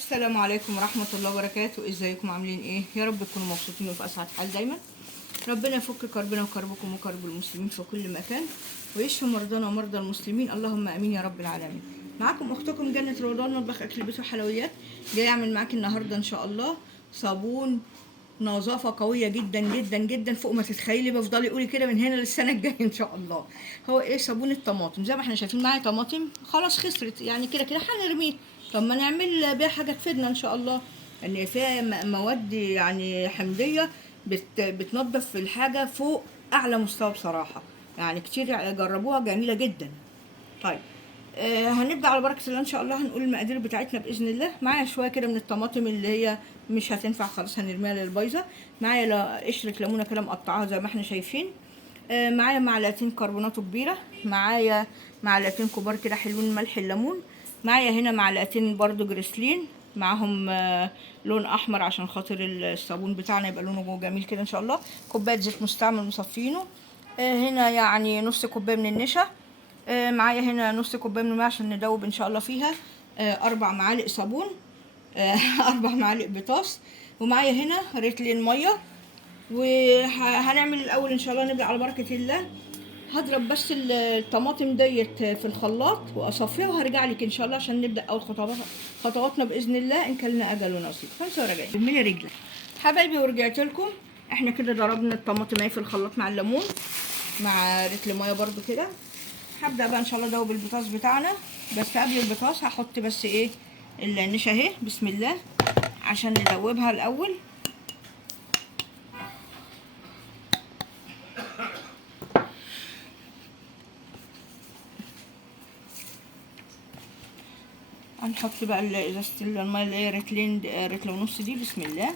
السلام عليكم ورحمة الله وبركاته. ازيكم عاملين ايه؟ يا رب تكونوا مبسوطين وفي اسعد حال دايما. ربنا يفك كربنا وكربكم وكرب المسلمين في كل مكان، ويشفي مرضانا ومرضى المسلمين، اللهم امين يا رب العالمين. معاكم اختكم جنة رمضان، مطبخ اكل بيت وحلويات. جاي اعمل معاكي النهارده ان شاء الله صابون نظافة قوية جدا جدا جدا فوق ما تتخيلي. بفضل يقولي كده من هنا للسنة الجاية ان شاء الله. هو ايه؟ صابون الطماطم. زي ما احنا شايفين معايا طماطم خلاص خسرت، يعني كده كده هنرميه. طب ما نعمل بيها حاجة تفيدنا ان شاء الله، ان فيها مواد يعني حمضية بتنظف الحاجة فوق اعلى مستوى بصراحة. يعني كتير جربوها، جميلة جدا. طيب هنبدا على بركه الله ان شاء الله. هنقول المقادير بتاعتنا باذن الله. معايا شويه كده من الطماطم اللي هي مش هتنفع خلاص، هنرميها للبايظه. معايا قشره ليمونه كده مقطعاها زي ما احنا شايفين. معايا معلقتين كربوناتو كبيره. معايا معلقتين كبار كده حلوين ملح الليمون. معايا هنا معلقتين برضو جريسلين، معاهم لون احمر عشان خاطر الصابون بتاعنا يبقى لونه جميل كده ان شاء الله. كوبايه زيت مستعمل مصفينه. هنا يعني نص كوبايه من النشا. معايا هنا نص كوبايه من الماء عشان ندوب ان شاء الله فيها. 4 معالق صابون. 4 معالق بطاس. ومعايا هنا رتلين ميه. وهنعمل الاول ان شاء الله، نبدا على بركه الله. هضرب بس الطماطم ديت في الخلاط واصفيها، وهرجع لك ان شاء الله عشان نبدا اول خطواتنا باذن الله ان كان لنا اجل ونصيب. خمسه وراجعين من رجلك حبايبي، ورجعت لكم. احنا كده ضربنا الطماطم في الخلاط مع الليمون مع رتل ميه برده كده. هبدا بقى ان شاء الله ادوب البطاطس بتاعنا. بس قبل البطاطس هحط بس ايه النشا اهي، بسم الله، عشان ندوبها الاول. هنحط بقى ازازه الميه اللي هي رتل ونص دي، بسم الله.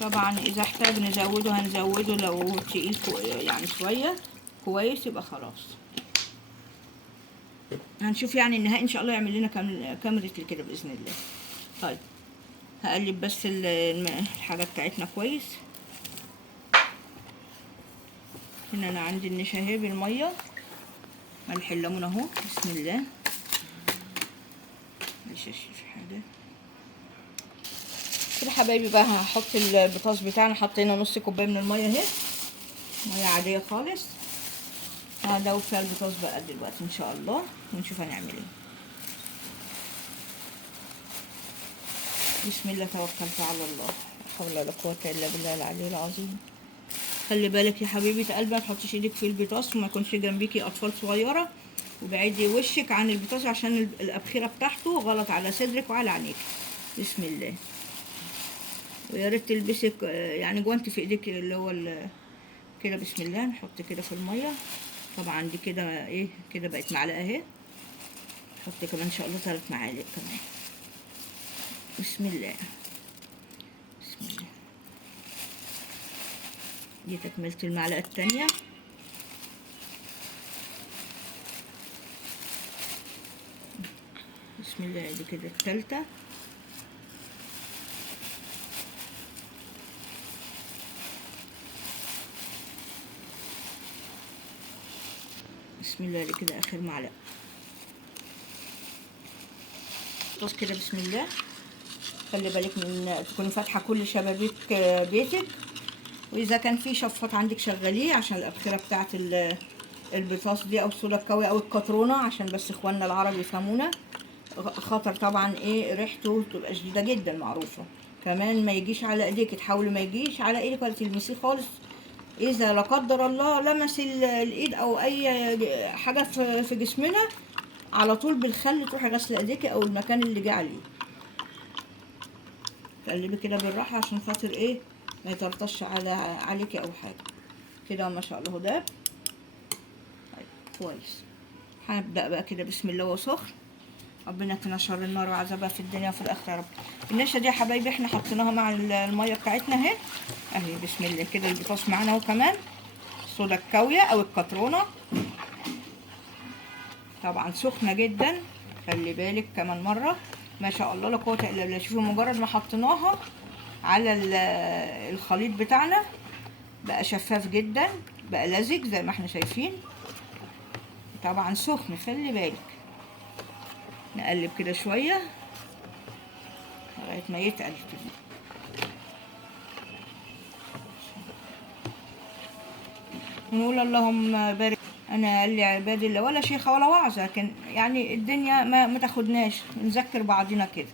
طبعا اذا احتاج نزوده هنزوده، لو تقيل يعني شويه كويس يبقى خلاص. هنشوف يعني النهائي ان شاء الله يعمل لنا كام رتل كده باذن الله. طيب هقلب بس الحاجه بتاعتنا كويس. هنا انا عندي النشا اهي بالميه، ملح الليمون اهو، بسم الله. مش في حاجه كده حبايبي. بقى هحط البطاطس بتاعنا، حطينا نص كوبايه من الميه اهي، ميه عاديه خالص. هدوب فيها البطاطس بقى دلوقتي ان شاء الله، ونشوف هنعمل ايه. بسم الله توكلت على الله، لا حول ولا قوه الا بالله العلي العظيم. خلي بالك يا حبيبه قلبي، ما تحطيش ايدك في البطاطس وما يكونش جنبيكي اطفال صغيره، وبعدي وشك عن البطاطس عشان الابخره بتاعته غلط على صدرك وعلى عينيك. بسم الله. ويا ريت تلبسي يعني جوانت في ايديك اللي هو كده. بسم الله. نحط كده في الميه. طبعا دي كده ايه كده بقت معلقه اهي. نحط كمان ان شاء الله 3 معالق كمان. بسم الله بسم الله. دي تكملة المعلقه التانية. بسم الله. دي كده التالتة. بسم الله. دي كده اخر معلقه. بص كده بسم الله. خلي بالك من تكوني فاتحه كل شبابيك بيتك، واذا كان في شفاط عندك شغليه عشان الابخره بتاعه البطاطس دي، او الصودا الكاويه او الكترونه، عشان بس اخواننا العرب يفهمونا. خطر طبعا، ايه ريحته تبقى شديده جدا معروفه. كمان ما يجيش على ايديك، تحاولي ما يجيش على ايدك ولا تلمسيه خالص. اذا لا قدر الله لمس الايد او اي حاجه في جسمنا، على طول بالخل تروحي غسله ايديكي او المكان اللي جه عليه. تقلبي كده بالراحه عشان خاطر ايه ما يطرطش عليكي او حاجه كده. ما شاء الله داب. طيب كويس. هنبدا بقى كده بسم الله وسخن. ربنا يكفينا شر النار وعذابها في الدنيا وفي الاخره يا رب. النشا دي يا حبايبي احنا حطيناها مع الميه بتاعتنا اهي. اهي بسم الله كده البطاطس معانا اهو، كمان الصودا الكاويه او الكترونه طبعا سخنه جدا. خلي بالك كمان مره. ما شاء الله لا قوه الا بالله. شوفوا مجرد ما حطيناها على الخليط بتاعنا بقى شفاف جدا، بقى لزج زي ما احنا شايفين. طبعا سخن، خلي بالك. نقلب كده شويه لغايه ما يتقل كده. ونقول اللهم بارك. انا قال لي عبادي الله ولا شيخه ولا وعظه، لكن يعني الدنيا ما تاخدناش، نذكر بعضنا كده.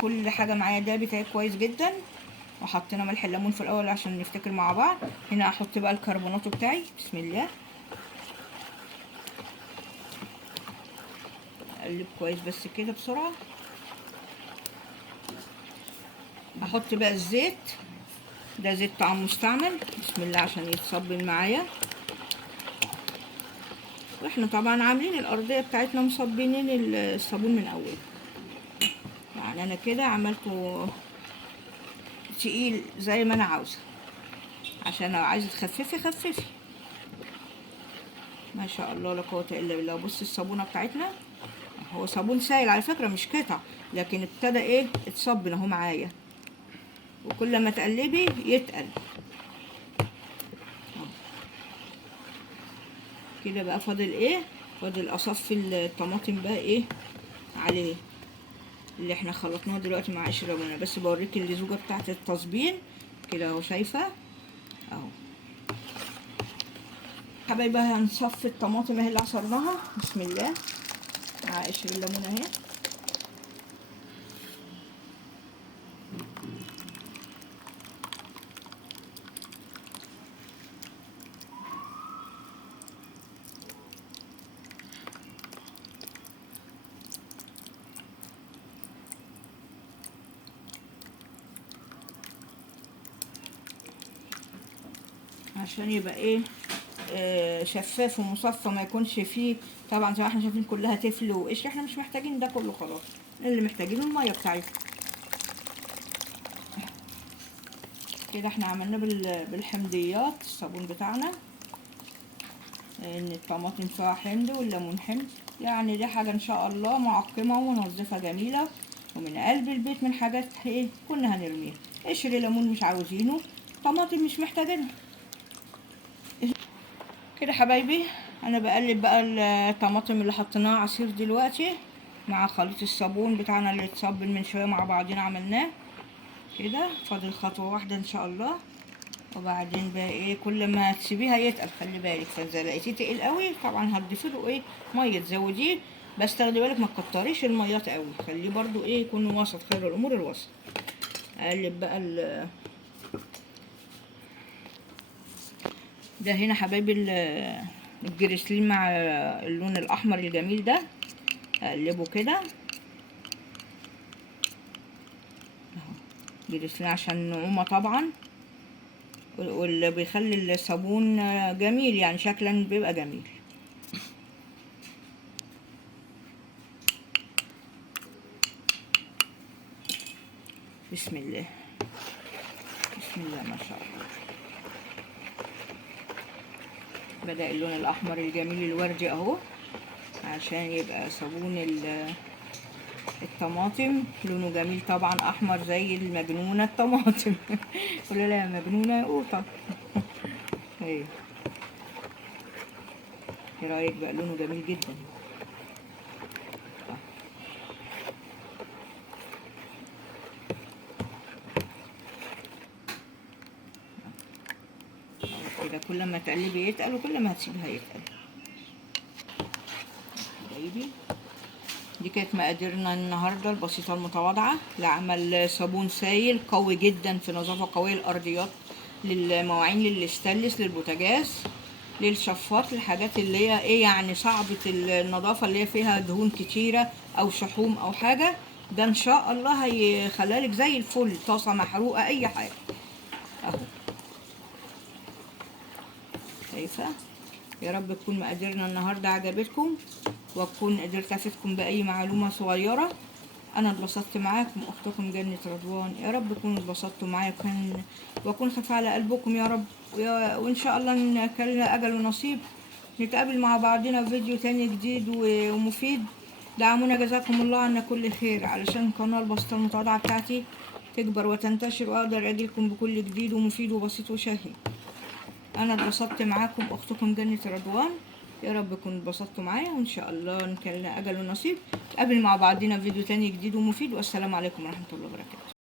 كل حاجه معايا دابت اهي كويس جدا، وحطينا ملح الليمون في الاول عشان نفتكر مع بعض. هنا احط بقى الكربوناتو بتاعي، بسم الله. اقلب كويس بس كده بسرعه. احط بقى الزيت، ده زيت طعام مستعمل، بسم الله عشان يتصبن معايا. واحنا طبعا عاملين الارضيه بتاعتنا مصبينين الصابون من اول، يعني انا كده عملته تقيل زي ما انا عاوزه، عشان لو عايزه تخففي خففي. ما شاء الله لا قوه الا بالله. بص الصابونه بتاعتنا، هو صابون سائل على فكره مش قطع، لكن ابتدى ايه اتصبن اهو معايا، وكل ما تقلبي يتقل كده. بقى فاضل ايه؟ فاضل اصفي الطماطم بقى ايه عليه اللي احنا خلطناه دلوقتي مع قشر الليمونه. بس بوريك اللزوجه بتاعه التصبين كده اهو، شايفه اهو حبايبي. هنصفي الطماطم اهي اللي عصرناها، بسم الله، مع قشر الليمونه اهي. عشان يبقى ايه شفاف ومصفى، ما يكونش فيه طبعا زي ما احنا شايفين كلها تفل وقشر. احنا مش محتاجين ده كله خلاص، اللي محتاجينه الميه بتاعتنا. كده احنا عملنا بالحمضيات الصابون بتاعنا، ان الطماطم فيها حمض والليمون حمض، يعني دي حاجه ان شاء الله معقمه ومنظفه جميله ومن قلب البيت، من حاجات ايه كنا هنرميها. قشر ليمون مش عاوزينه، طماطم مش محتاجينها. كده حبايبي انا بقلب بقى الطماطم اللي حطيناها عصير دلوقتي مع خليط الصابون بتاعنا اللي اتصبن من شويه مع بعضنا عملناه كده. فاضل خطوه واحده ان شاء الله، وبعدين بقى ايه كل ما تسيبيها يتقل خلي بالك. فاذا لقيتيه تقيل قوي طبعا هتضيفي له ايه ميه تزوديه، بس تاخدي بالك ما تكتريش الميات قوي، خليه برضو ايه يكون وسط، خير الامور الوسط. اقلب بقى ده هنا حبايبي الجريسلين مع اللون الاحمر الجميل ده، اقلبه كده اهو. جريسلين عشان نعومه طبعا، واللي بيخلي الصابون جميل، يعني شكلا بيبقى جميل. بسم الله بسم الله ما شاء الله. بدأ اللون الأحمر الجميل الوردي أهو، عشان يبقى صابون الطماطم لونه جميل طبعا، أحمر زي المجنونة الطماطم ولا لا يا مجنونة يا قوطة ايه رأيك بقى؟ لونه جميل جدا. كده كل ما تقلبي يتقل وكل ما هتسيبها يتقل. حبايبي دي كانت مقاديرنا النهارده البسيطه المتواضعه لعمل صابون سائل قوي جدا في نظافه قويه الارضيات، للمواعين، للستانلس، للبوتاجاز، للشفاط، للحاجات اللي هي ايه يعني صعبه النظافه، اللي هي فيها دهون كتيره او شحوم او حاجه. ده ان شاء الله هيخليلك زي الفل، طاسه محروقه اي حاجه اهو. شايفه؟ يا رب تكون مقاديرنا النهارده عجبتكم، واكون قدرت افيدكم باي معلومه صغيره. انا اتبسطت معاكم، اختكم جنة رضوان. يا رب تكونوا اتبسطتوا معايا واكون خفيف على قلبكم يا رب. وان شاء الله ان كان لنا اجل ونصيب نتقابل مع بعضنا في فيديو تاني جديد ومفيد. دعمونا جزاكم الله عنا كل خير، علشان قناه البسيطه المتواضعه بتاعتي تكبر وتنتشر، واقدر اجيلكم بكل جديد ومفيد وبسيط وشهي. انا اتبسطت معاكم، اختكم جنة رضوان. يا رب تكونوا اتبسطتوا معايا، وان شاء الله ان كان لنا اجل ونصيب نتقابل مع بعضنا في فيديو تاني جديد ومفيد، والسلام عليكم ورحمة الله وبركاته.